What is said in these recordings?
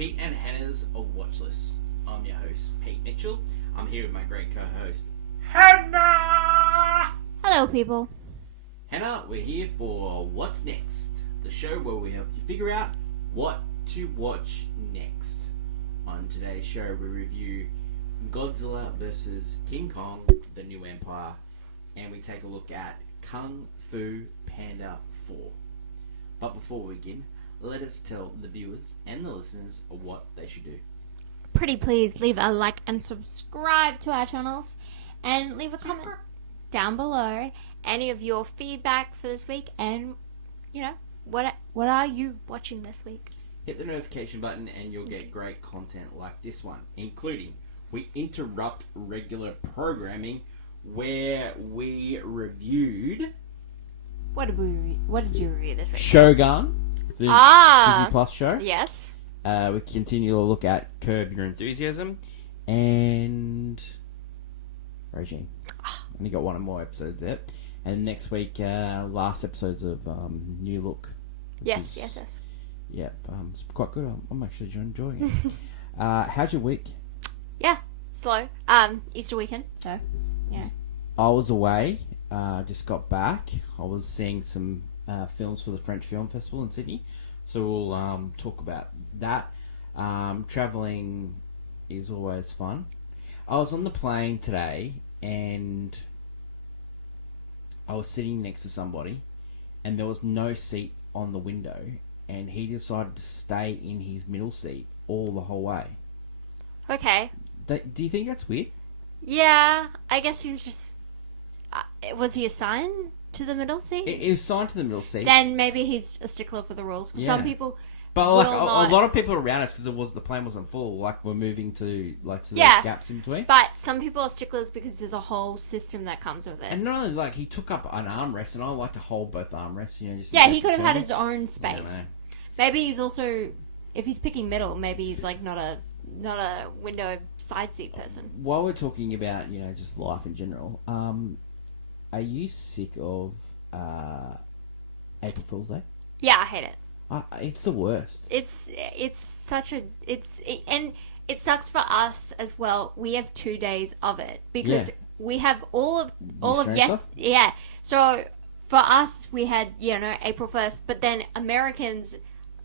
Pete and Hannah's Watch List. I'm your host, Pete Mitchell. I'm here with my great co-host, Hannah! Hello, people. Hannah, we're here for What's Next, the show where we help you figure out what to watch next. On today's show, we review Godzilla vs. King Kong, The New Empire, and we take a look at Kung Fu Panda 4. But before we begin, let us tell the viewers and the listeners what they should do. Pretty please leave a like and subscribe to our channels, and leave a comment down below any of your feedback for this week, and what are you watching this week. Hit the notification button and you'll get great content like this one, including we interrupt regular programming where we reviewed What did you review this week? Shogun, the Disney Plus show. Yes. We continue to look at Curb Your Enthusiasm and Regime. Only got one more episode there. And next week, last episodes of New Look. Yes. Yep, it's quite good. I'm actually enjoying it. How's your week? Yeah, slow. Easter weekend, so, yeah. I was away, just got back. I was seeing some films for the French Film Festival in Sydney. So we'll talk about that. Travelling is always fun. I was on the plane today and I was sitting next to somebody and there was no seat on the window and he decided to stay in his middle seat all the whole way. Okay. Do you think that's weird? Yeah, I guess he was just... was he assigned to the middle seat? It was assigned to the middle seat. Then maybe he's a stickler for the rules. Yeah. Some people... But like a lot of people around us, because the plane wasn't full. Like we're moving to those gaps in between. But some people are sticklers because there's a whole system that comes with it. And not only he took up an armrest, and I like to hold both armrests. Just he could have had his own space. Maybe he's also, if he's picking middle, maybe he's not a window side seat person. While we're talking about just life in general, are you sick of April Fool's Day? Yeah, I hate it. It's the worst. It's such a and it sucks for us as well. We have 2 days of it because we have all of yeah. So for us, we had April 1st, but then Americans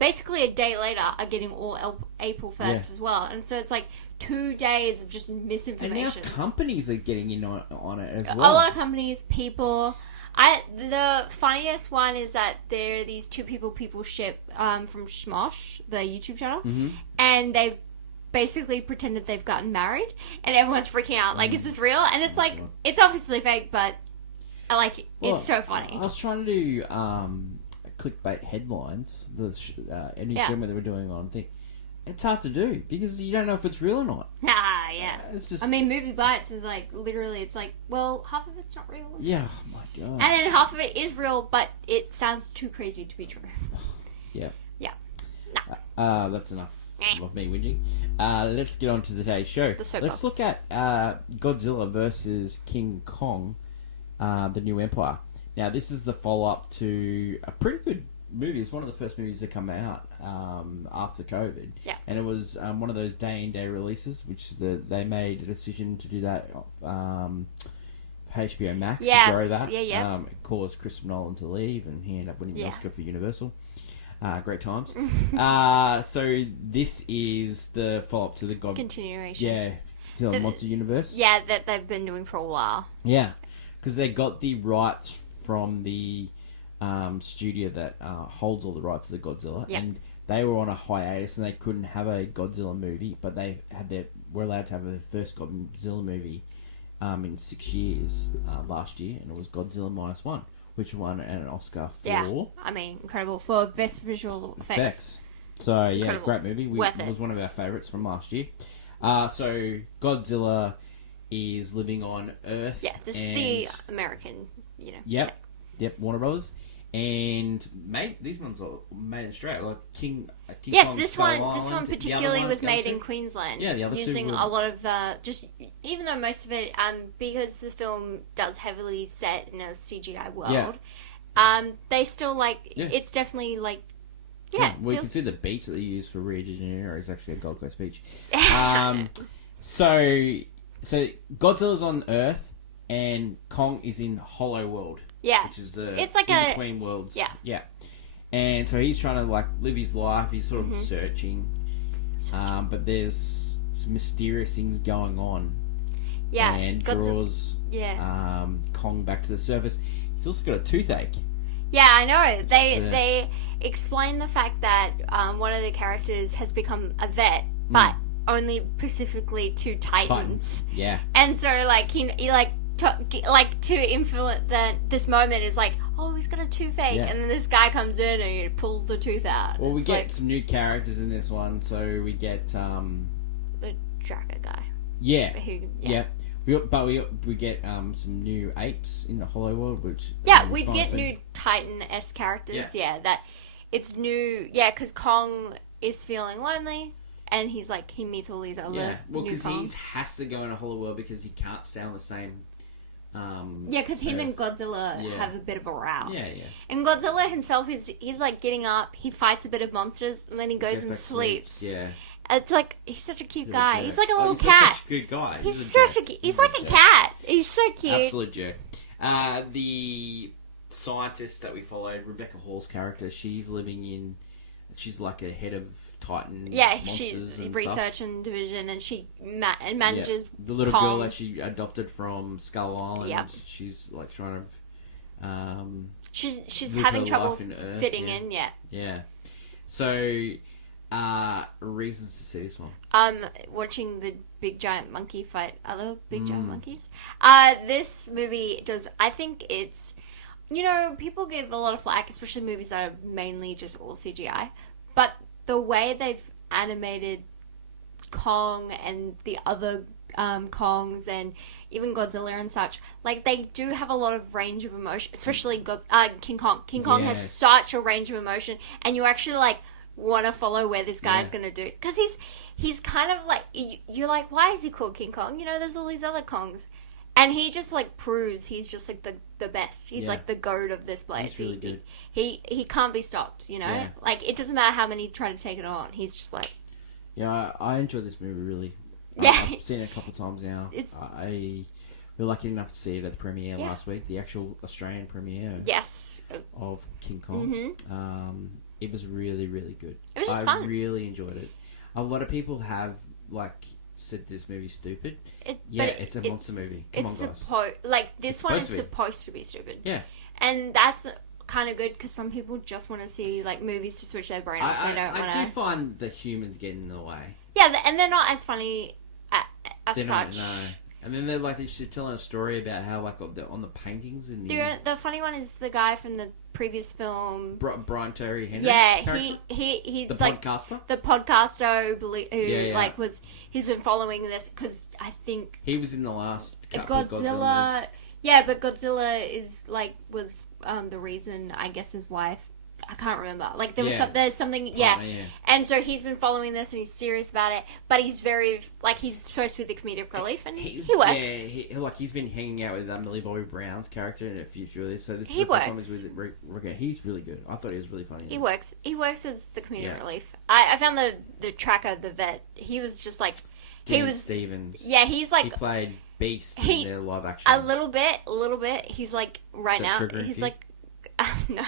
basically a day later are getting all April 1st as well, and so it's 2 days of just misinformation. And now companies are getting in on it as well. A lot of companies, people. The funniest one is that there are these two people ship from Schmosh, the YouTube channel, and they've basically pretended they've gotten married, and everyone's freaking out, is this real? And it's it's obviously fake, but I like it. It's so funny. I was trying to do clickbait headlines, any segment that we're doing on thing. It's hard to do because you don't know if it's real or not. Yeah. It's just... I mean, Movie Bites is literally, it's well, half of it's not real. Yeah, oh my God. And then half of it is real, but it sounds too crazy to be true. Yeah. Yeah. No. That's enough of me whinging. Let's get on to today's show. Let's look at Godzilla vs. King Kong, The New Empire. Now, this is the follow-up to a pretty good movie. It's one of the first movies that come out after COVID. Yeah. And it was one of those day-and-day releases, which they made a decision to do that HBO Max. Yes. To grow that. Yeah. It caused Chris Nolan to leave, and he ended up winning the Oscar for Universal. Great times. So this is the follow-up to the continuation. Yeah. To the Monster Universe. Yeah, that they've been doing for a while. Yeah. Because they got the rights from the studio that holds all the rights to the Godzilla, and they were on a hiatus and they couldn't have a Godzilla movie, but they were allowed to have their first Godzilla movie in 6 years last year, and it was Godzilla -1, which won an Oscar for... Yeah, I mean, incredible for best visual effects. So, incredible. Great movie. It was one of our favourites from last year. So, Godzilla is living on Earth. Yeah, this is the American, Yep, Warner Brothers. And these ones are made in Australia. King yes, Kong, this Skull one Island, particularly was made in Queensland. Yeah, the other using two were... a lot of just even though most of it because the film does heavily set in a CGI world. They still it's definitely Yeah. Well, you can see the beach that they use for Rio de Janeiro is actually a Gold Coast beach. So Godzilla's on Earth and Kong is in Hollow World. Yeah. Which is the it's like in-between worlds. Yeah. Yeah. And so he's trying to like live his life. He's sort of searching. But there's some mysterious things going on. Yeah. And draws Kong back to the surface. He's also got a toothache. Yeah, I know. They explain the fact that one of the characters has become a vet, but only specifically to Titans. Yeah. And so, like, he to influence this moment is like, oh, he's got a toothache, and then this guy comes in and he pulls the tooth out. Well, we get some new characters in this one, so we get the tracker guy. Yeah. Yeah. We get some new apes in the Hollow World, which we get new Titan-esque characters. Yeah, that it's new. Yeah, because Kong is feeling lonely. And he's like, he meets all these other well, because new he Kongs. has to go in a Hollow World because he can't stay on the same. Because him and Godzilla have a bit of a row. Yeah. And Godzilla himself he's like getting up, he fights a bit of monsters, and then he goes and sleeps. Yeah. It's like he's such a cute guy. He's like a little cat. He's such a good guy. He's like a cat. He's so cute. Absolute jerk. The scientist that we followed, Rebecca Hall's character, she's like a head of Titan monsters she's and research stuff. and division, and she manages the little Kong. girl that she adopted from Skull Island. Yep. She's like trying to she's live having her trouble life in Earth, fitting in. Yeah. So reasons to see this one. Watching the big giant monkey fight other big giant monkeys. This movie does. I think it's. People give a lot of flack, especially movies that are mainly just all CGI, but the way they've animated Kong and the other Kongs and even Godzilla and such, like, they do have a lot of range of emotion, especially King Kong. King Kong has such a range of emotion, and you actually, like, want to follow where this guy's going to do. Because he's kind of like, you're like, why is he called King Kong? There's all these other Kongs. And he just, like, proves he's just, like, the best. He's, like, the goat of this place. He's really good. He can't be stopped, Yeah. Like, it doesn't matter how many try to take it on. He's just, like... Yeah, I enjoy this movie, really. Yeah. I've seen it a couple of times now. We were lucky enough to see it at the premiere last week, the actual Australian premiere of King Kong. Mm-hmm. It was really, really good. It was just fun. I really enjoyed it. A lot of people have, like... said this movie's stupid. It's a monster movie. Come on, guys. This one is supposed to be stupid. Yeah. And that's kind of good because some people just want to see, like, movies to switch their brain off. I do find the humans getting in the way. Yeah, and they're not as funny as they're such. Not, no. And then they're telling a story about how, like, on the paintings in the funny one is the guy from the previous film, Brian Terry Henry. Yeah, character? he's the like podcaster. The podcaster who he's been following this because I think he was in the last Godzilla. Yeah, but Godzilla was the reason, I guess, his wife. I can't remember. Like, there's something, And so he's been following this and he's serious about it, but he's he's supposed to be the comedic relief, and he works. Yeah, he's been hanging out with Millie Bobby Brown's character in a future of this, so this is the first time he's with he's really good. I thought he was really funny. He works as the comedic relief. I found the tracker, the vet, he was just like... Stevens. Yeah, he's like... He played Beast in their live action. A little bit. He's like, right now, he's like... No.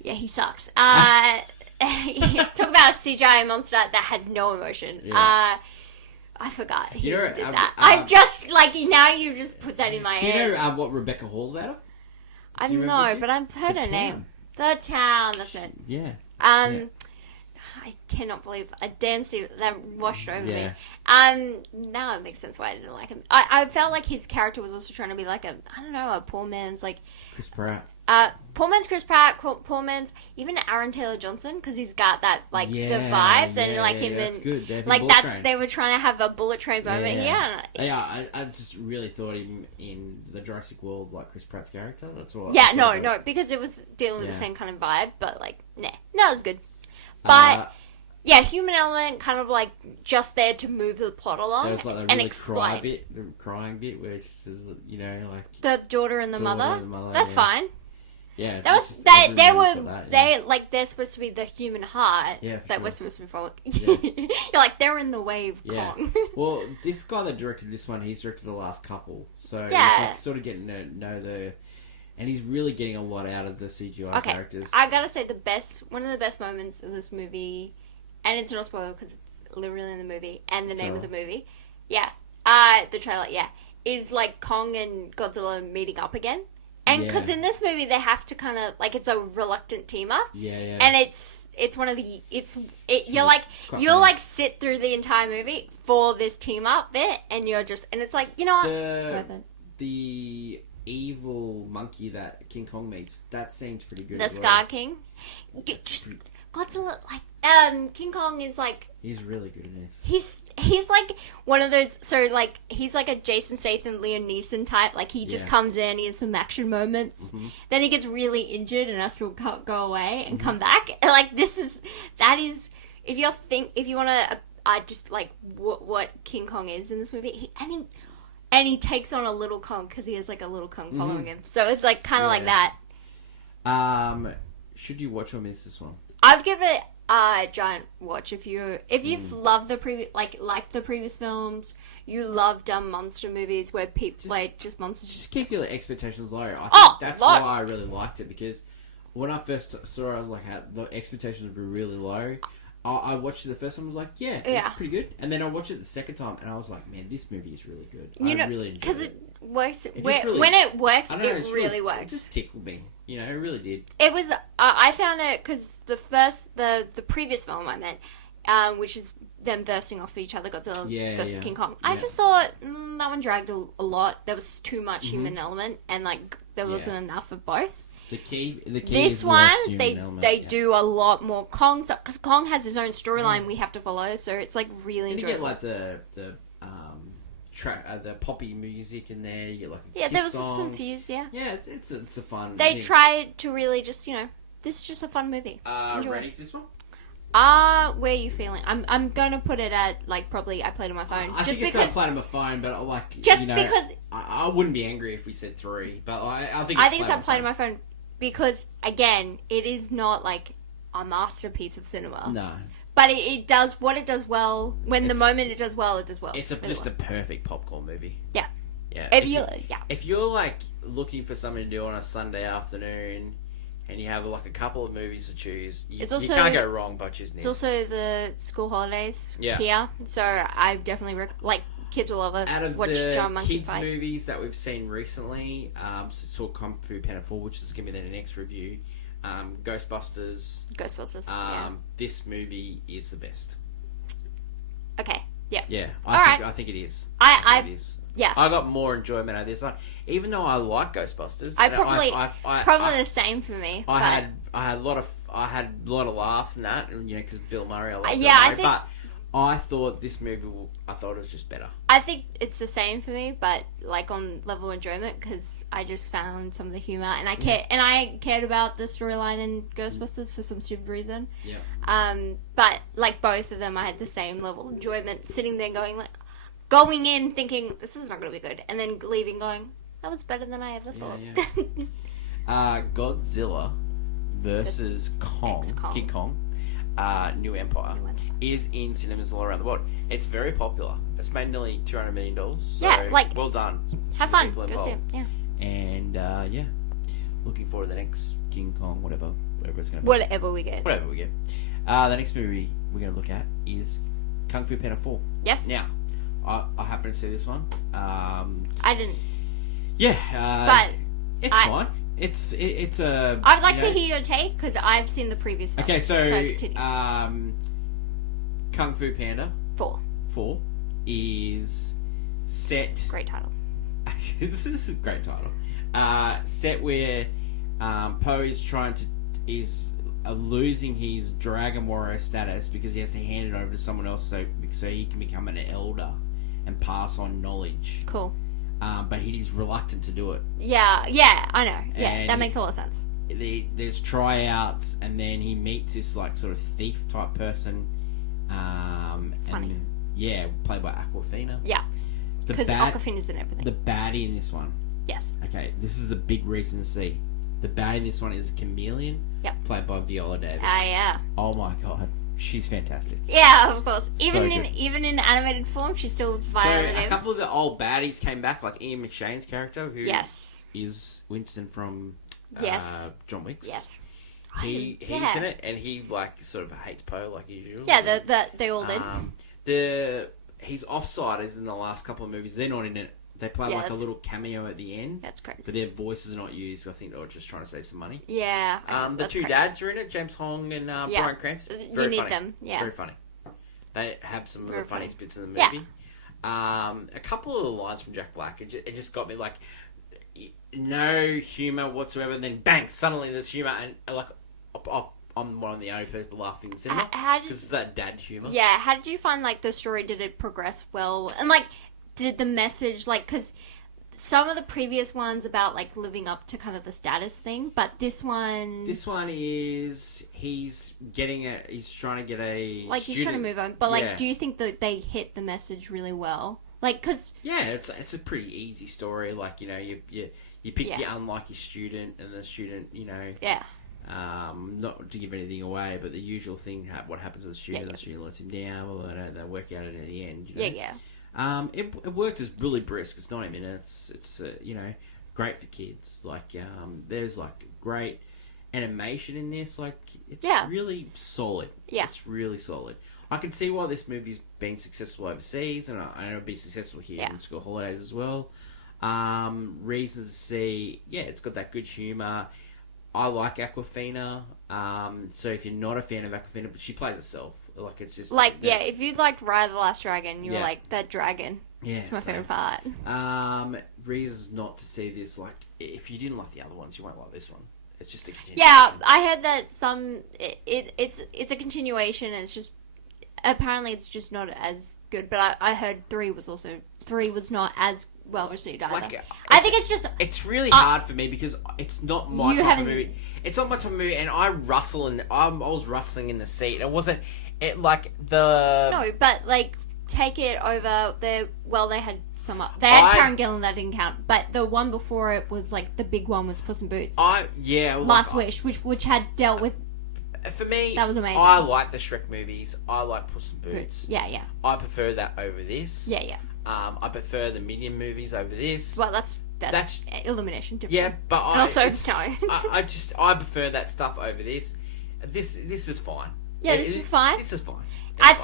Yeah, he sucks. Talk about a CGI monster that has no emotion. Yeah. I forgot he did that. I just, like, now you just put that in my head. Do you know what Rebecca Hall's out of? I don't know, but I've heard her name. The Town, that's it. Yeah. I cannot believe Dan Stevens that washed over me. Now it makes sense why I didn't like him. I felt like his character was also trying to be like a poor man's, like... Chris Pratt. Poor man's Chris Pratt, poor man's even Aaron Taylor Johnson, because he's got that, like, the vibes, and like him that's and good. like they were trying to have a bullet train moment. I just really thought him in the Jurassic World, like Chris Pratt's character. That's what. No, because it was dealing with the same kind of vibe, but like, no, it was good. But human element kind of like just there to move the plot along. There was like and really explain crying bit, where it says, like the daughter and the mother. That's fine. Yeah, That was just they. every They movie's were got that, yeah. they're supposed to be the human heart. Yeah, for that sure. we're supposed to be following. Yeah. You're like they're in the way of Yeah. Kong. Well, this guy that directed this one, he's directed the last couple, so Yeah. he's like sort of getting to know the, and he's really getting a lot out of the CGI characters. I gotta say one of the best moments of this movie, and it's not spoiler because it's literally in the movie and the name of the movie. Yeah, the trailer. Yeah, is like Kong and Godzilla meeting up again. And because in this movie they have to kind of like it's a reluctant team up, and it's one of the you'll like sit through the entire movie for this team up bit, and you're just and it's like you know what the evil monkey that King Kong meets, that scene's pretty good. The as Scar well. King, Godzilla King Kong is like he's really good in this. He's like one of those, so like he's like a Jason Statham, Liam Neeson type. Like he just comes in, he has some action moments, then he gets really injured and has to go away and come back. And like if you want to just like what King Kong is in this movie, he takes on a little Kong because he has like a little Kong following him. So it's like kind of like that. Should you watch or miss this one? I'd give it a giant watch if you've loved the like the previous films. You love dumb monster movies where people just monsters. Just keep your expectations low. I think that's why I really liked it, because when I first saw it, I was like, the expectations were really low. I watched it the first time, I was like, it's pretty good. And then I watched it the second time, and I was like, man, this movie is really good. I really enjoyed it. Because it works. Really, when it works, it really works. It just tickled me. You know, it really did. It was. I found it because the previous film I meant, which is them versing off each other, Godzilla versus King Kong. I just thought that one dragged a lot. There was too much human element, and like there wasn't enough of both. The key. This is one, element, they do a lot more. Because Kong has his own storyline we have to follow, so it's like really enjoyable. You get like the poppy music in there. You get like a there was song. some fuse. Yeah, it's a fun. They thing. tried to really just this is just a fun movie. Ready for this one? Where are you feeling? I'm gonna put it at like probably I played on my phone. I think I played on my phone, but like because I wouldn't be angry if we said 3, but I think it's I played on my phone because again it is not like a masterpiece of cinema. No. But it does what it does well. When the moment it does well, it does well. It's just a perfect popcorn movie. Yeah. Yeah. If you're like looking for something to do on a Sunday afternoon, and you have like a couple of movies to choose, you can't go wrong by choosing this. It's also the school holidays here, so I definitely kids will love it. Out of Watch the John Monkey kids Fight. movies that we've seen recently, saw Kung Fu Panda 4, which is going to be the next review. Ghostbusters. This movie is the best. Okay. Yeah. Yeah. I think it is. I think it is. Yeah. I got more enjoyment out of this one, even though I like Ghostbusters. Probably the same for me. I had a lot of laughs in that, because Bill Murray. I love Bill Murray, but I thought this movie. I thought it was just better. I think it's the same for me, but like on level enjoyment because I just found some of the humor and I cared about the storyline in Ghostbusters for some stupid reason. Yeah. But like both of them, I had the same level of enjoyment sitting there going in thinking this is not going to be good, and then leaving going that was better than I ever thought. Yeah. Godzilla versus King Kong. New Empire is in cinemas all around the world. It's very popular. It's made nearly $200 million. So well done. Have fun. Go see it. Yeah. And looking forward to the next King Kong, whatever it's going to be. Whatever we get. The next movie we're going to look at is Kung Fu Panda 4. Yes. Now, I happen to see this one. I didn't. Yeah. But it's fine. It's a. I'd like to hear your take because I've seen the previous films. Okay, so Kung Fu Panda 4 is set. Great title. This is a great title. Set where Po is losing his Dragon Warrior status because he has to hand it over to someone else so he can become an elder and pass on knowledge. Cool. But he's reluctant to do it. Yeah, I know. Yeah, that makes a lot of sense. There's tryouts, and then he meets this like sort of thief type person. Funny. And played by Awkwafina. Yeah, because Awkwafina's in everything. The baddie in this one. Yes. Okay, this is the big reason to see. The baddie in this one is a chameleon, played by Viola Davis. Yeah. Oh my god, she's fantastic. Yeah, of course. Even So in animated form, she's still Viola Davis. So a couple of the old baddies came back, like Ian McShane's character, who is Winston from John Wick. Yes. He's in it, and he like sort of hates Poe like usual. Yeah, they all did. His offsiders in the last couple of movies, they're not in it. They play like a little cameo at the end. That's correct. But their voices are not used. I think they were just trying to save some money. Yeah. The two dads are in it, James Hong and Bryan Cranston. You need them. Yeah. Very funny. They have some of the funniest bits in the movie. Yeah. A couple of the lines from Jack Black, it just got me like, no humour whatsoever. And then bang, suddenly there's humour, and like, I'm one of the only people laughing in the cinema because it's that dad humour. Yeah. How did you find like the story? Did it progress well? And like, did the message like because some of the previous ones about like living up to kind of the status thing, but this one is he's trying to get a like he's trying to move on. But like, do you think that they hit the message really well? Like, because it's a pretty easy story. Like, you know, you pick your unlucky student, and the student, you know, not to give anything away, but the usual thing, what happens with the student, the student lets him down, well, they work out at the end. You know? It worked as really brisk. It's 90 minutes. It's you know, great for kids. Like there's like great animation in this. Like it's really solid. Yeah, it's really solid. I can see why this movie's been successful overseas, and it'll be successful here in school holidays as well. Reasons to see, it's got that good humour. I like Awkwafina. So if you're not a fan of Awkwafina, but she plays herself. Like it's just like if you liked Ride of the Last Dragon, you were like that dragon. Yeah, it's my favourite part. Reasons not to see this. Like if you didn't like the other ones, you won't like this one. It's just a continuation. Yeah, I heard that it's a continuation. And it's just apparently it's just not as good. But I heard 3 was not as well received either. Like, I think it's really hard for me because it's not my type of movie. It's not my type of movie, and I was rustling in the seat. It wasn't no, but like take it over there. Well, they had they had Karen Gillan, that didn't count, but the one before it was like the big one was Puss in Boots. Last Wish, which had dealt with. For me, that was amazing. I like the Shrek movies. I like Puss in Boots. Yeah. I prefer that over this. Yeah. I prefer the Minion movies over this. Well, that's Illumination. Different. Yeah, but I prefer that stuff over this. This is fine. Yeah, this is fine. This is fine. I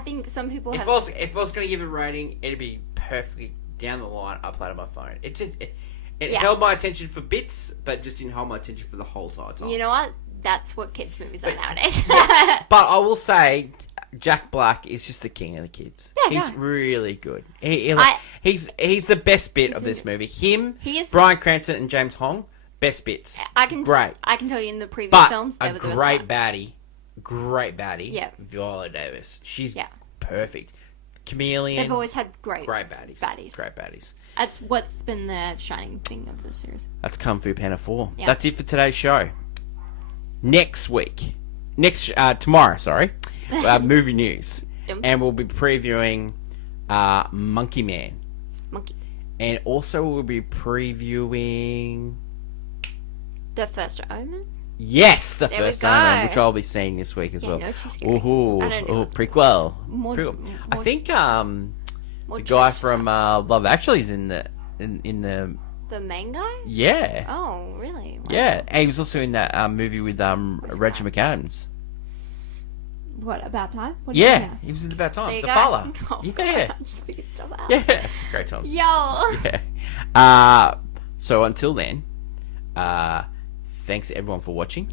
think some people if I was going to give it a rating, it'd be perfectly down the line. I played on my phone. It held my attention for bits, but just didn't hold my attention for the whole time. You know what? That's what kids' movies are nowadays. But I will say, Jack Black is just the king of the kids. Yeah, he's really good. He's the best bit of this movie. Bryan Cranston and James Hong, best bits. Great. I can tell you in the previous films, they were the great baddie. Yeah, Viola Davis. She's perfect. Chameleon. They've always had great baddies. Great baddies. That's what's been the shining thing of the series. That's Kung Fu Panda 4. Yeah. That's it for today's show. Tomorrow, movie news. And we'll be previewing Monkey Man. And also we'll be previewing... The First Omen? Yes, The First Omen, which I'll be seeing this week as well. No, prequel. I think the guy from Love Actually is in the... The main guy? Yeah. Oh, really? Wow. Yeah, and he was also in that movie with Rachel McAdams. What, About Time? He was in About Time. The father. Oh, yeah. God, just figured stuff out. Yeah. Great times. Yo. Yeah. So until then, thanks everyone for watching.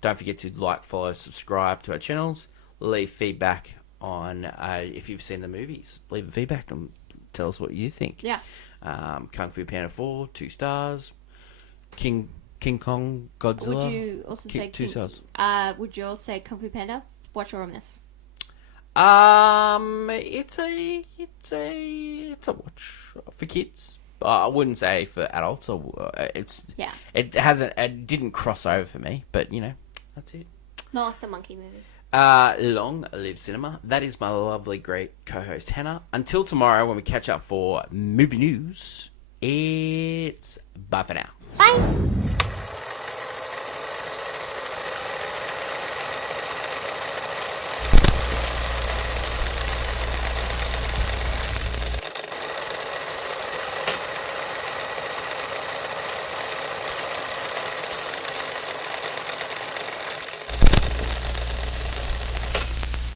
Don't forget to like, follow, subscribe to our channels. Leave feedback on if you've seen the movies. Leave feedback and tell us what you think. Yeah. Kung Fu Panda 4, 2 stars. King Kong, Godzilla. Would you also say 2 stars? Would you also say Kung Fu Panda? Watch or miss? It's a watch for kids. I wouldn't say for adults. It didn't cross over for me, but you know, that's it. Not like the monkey movie. Long live cinema. That is my lovely, great co-host Hannah. Until tomorrow when we catch up for movie news, it's bye for now. Bye.